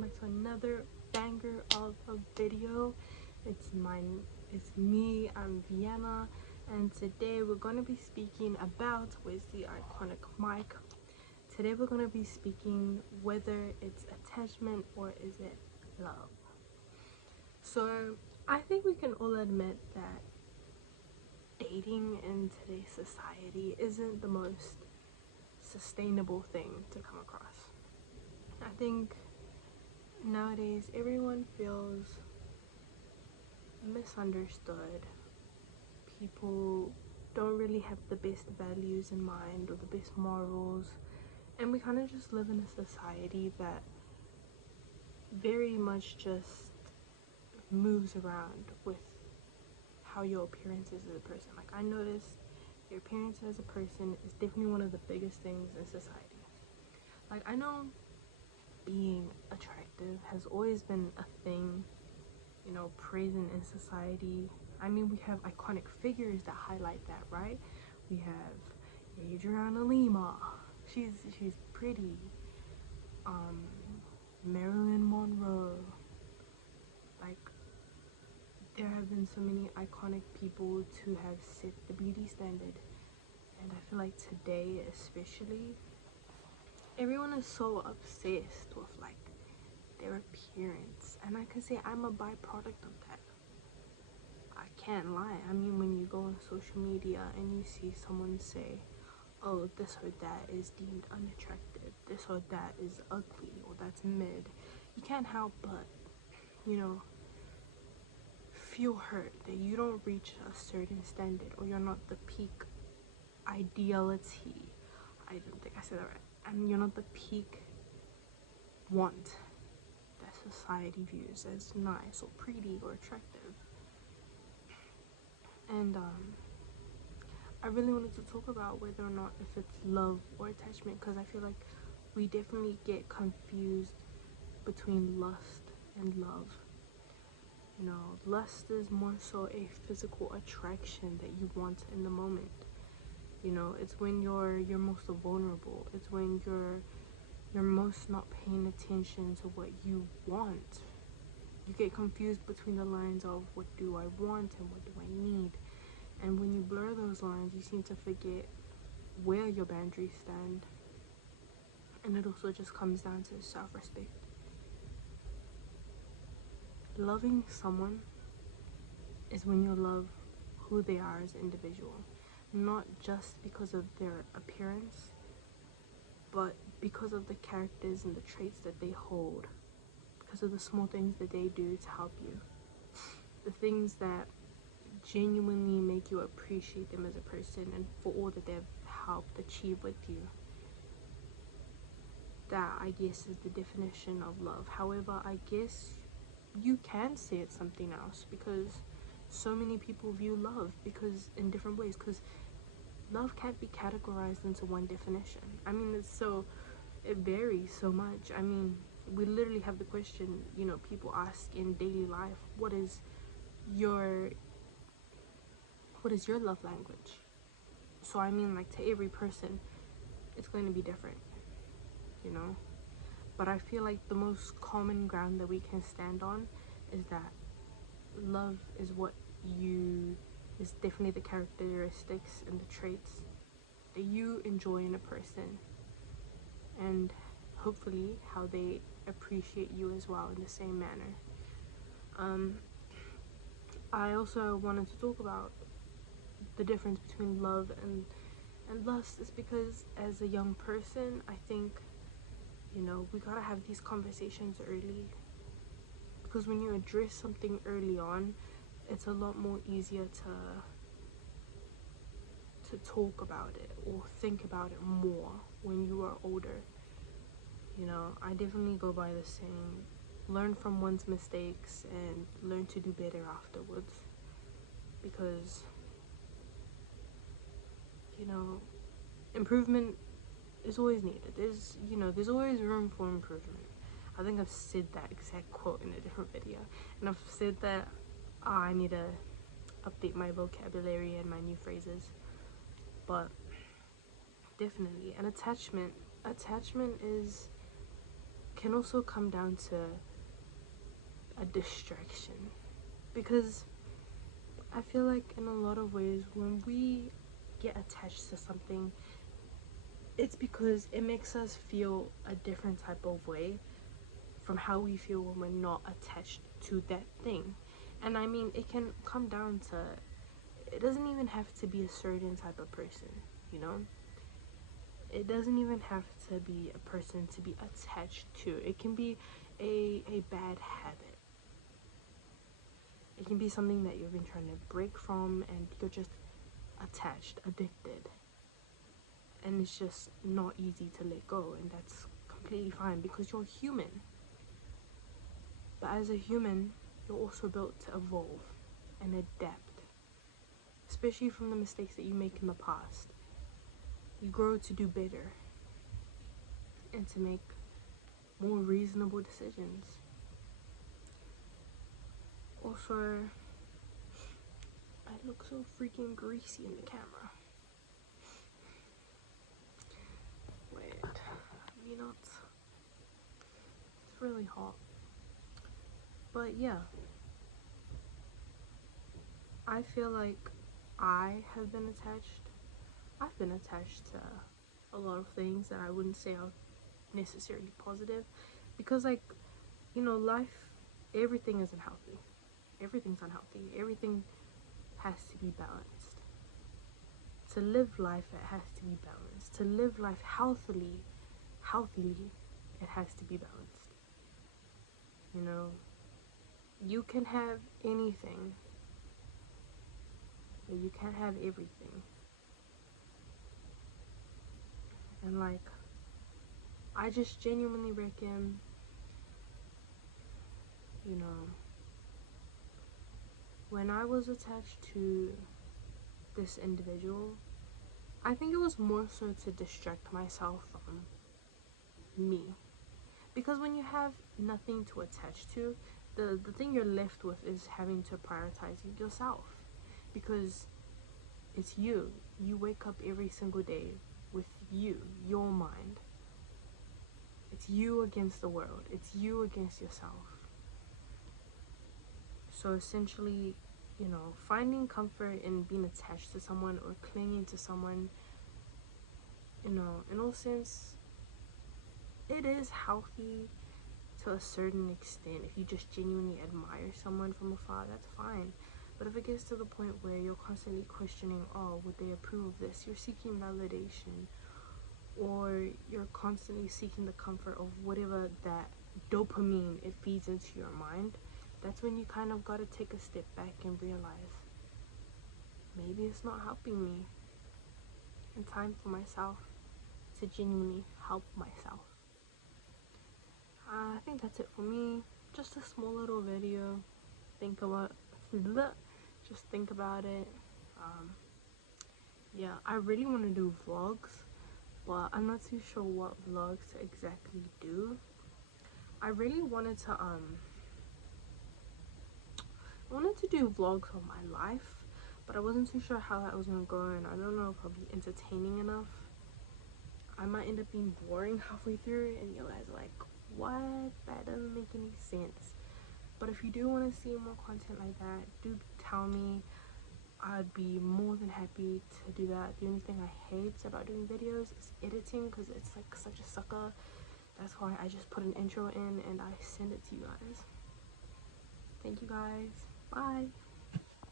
welcome back to another banger of a video. It's me, I'm Vienna, and today we're going to be speaking about, where's the iconic mic? Today we're going to be speaking whether it's attachment or is it love. So I think we can all admit that dating in today's society isn't the most sustainable thing to come across. I think nowadays everyone feels misunderstood. People don't really have the best values in mind or the best morals, and we kind of just live in a society that very much just moves around with how your appearance is as a person. Like, I noticed your appearance as a person is definitely one of the biggest things in society. Like, I know being attractive has always been a thing, you know, present in society. I mean, we have iconic figures that highlight that, right? We have Adriana Lima, she's pretty. Marilyn Monroe. Like, there have been so many iconic people to have set the beauty standard, and I feel like today especially everyone is so obsessed with like their appearance, and I can say I'm a byproduct of that. I can't lie. I mean, when you go on social media and you see someone say, oh, this or that is deemed unattractive, this or that is ugly, or that's mid, you can't help but, you know, feel hurt that you don't reach a certain standard, or you're not the peak ideality. I don't think I said that right. And you're not the peak want that society views as nice or pretty or attractive. And I really wanted to talk about whether or not if it's love or attachment, because I feel like we definitely get confused between lust and love. You know, lust is more so a physical attraction that you want in the moment. You know, it's when you're most vulnerable. It's when you're most not paying attention to what you want. You get confused between the lines of what do I want and what do I need. And when you blur those lines, you seem to forget where your boundaries stand. And it also just comes down to self-respect. Loving someone is when you love who they are as an individual, not just because of their appearance, but because of the characters and the traits that they hold, because of the small things that they do to help you, the things that genuinely make you appreciate them as a person and for all that they've helped achieve with you. That, I guess, is the definition of love. However, I guess you can say it's something else, because so many people view love because in different ways, because love can't be categorized into one definition. I mean, it varies so much. I mean, we literally have the question, you know, people ask in daily life, what is your love language? So I mean, like, to every person it's going to be different, you know. But I feel like the most common ground that we can stand on is that love is is definitely the characteristics and the traits that you enjoy in a person, and hopefully how they appreciate you as well in the same manner. I also wanted to talk about the difference between love and lust, is because as a young person, I think, you know, we gotta have these conversations early, because when you address something early on, it's a lot more easier to talk about it or think about it more when you are older. You know, I definitely go by the saying, learn from one's mistakes and learn to do better afterwards, because, you know, improvement is always needed. There's always room for improvement. I think I've said that exact quote in a different video, and I've said that I need to update my vocabulary and my new phrases. But definitely, an attachment can also come down to a distraction, because I feel like in a lot of ways when we get attached to something, it's because it makes us feel a different type of way from how we feel when we're not attached to that thing. And I mean, it can come down to, it doesn't even have to be a certain type of person, you know? It doesn't even have to be a person to be attached to. It can be a bad habit. It can be something that you've been trying to break from and you're just attached, addicted. And it's just not easy to let go, and that's completely fine because you're human. But as a human, you're also built to evolve and adapt, especially from the mistakes that you make in the past. You grow to do better and to make more reasonable decisions. Also, I look so freaking greasy in the camera. Wait, you know, it's really hot. But yeah, I feel like I have been attached. I've been attached to a lot of things that I wouldn't say are necessarily positive, because, like, you know, life, everything isn't healthy. Everything's unhealthy. Everything has to be balanced. To live life, it has to be balanced. To live life healthily, it has to be balanced. You know, you can have anything, but you can't have everything. And like, I just genuinely reckon, you know, when I was attached to this individual, I think it was more so to distract myself from me. Because when you have nothing to attach to, the thing you're left with is having to prioritize yourself. Because it's you. You wake up every single day with you, your mind. It's you against the world. It's you against yourself. So essentially, you know, finding comfort in being attached to someone or clinging to someone, you know, in all sense, it is healthy to a certain extent. If you just genuinely admire someone from afar, that's fine. But if it gets to the point where you're constantly questioning, oh, would they approve of this? You're seeking validation, or you're constantly seeking the comfort of whatever that dopamine it feeds into your mind, that's when you kind of got to take a step back and realize, maybe it's not helping me, and time for myself to genuinely help myself. I think that's it for me. Just a small little video. Just think about it. Yeah, I really want to do vlogs, but I'm not too sure what vlogs to exactly do. I really wanted to do vlogs of my life, but I wasn't too sure how that was gonna go, and I don't know if I'll be entertaining enough. I might end up being boring halfway through and you guys are like, what? That doesn't make any sense. But if you do want to see more content like that, do tell me. I'd be more than happy to do that. The only thing I hate about doing videos is editing, because it's like such a sucker. That's why I just put an intro in and I send it to you guys. Thank you guys. Bye.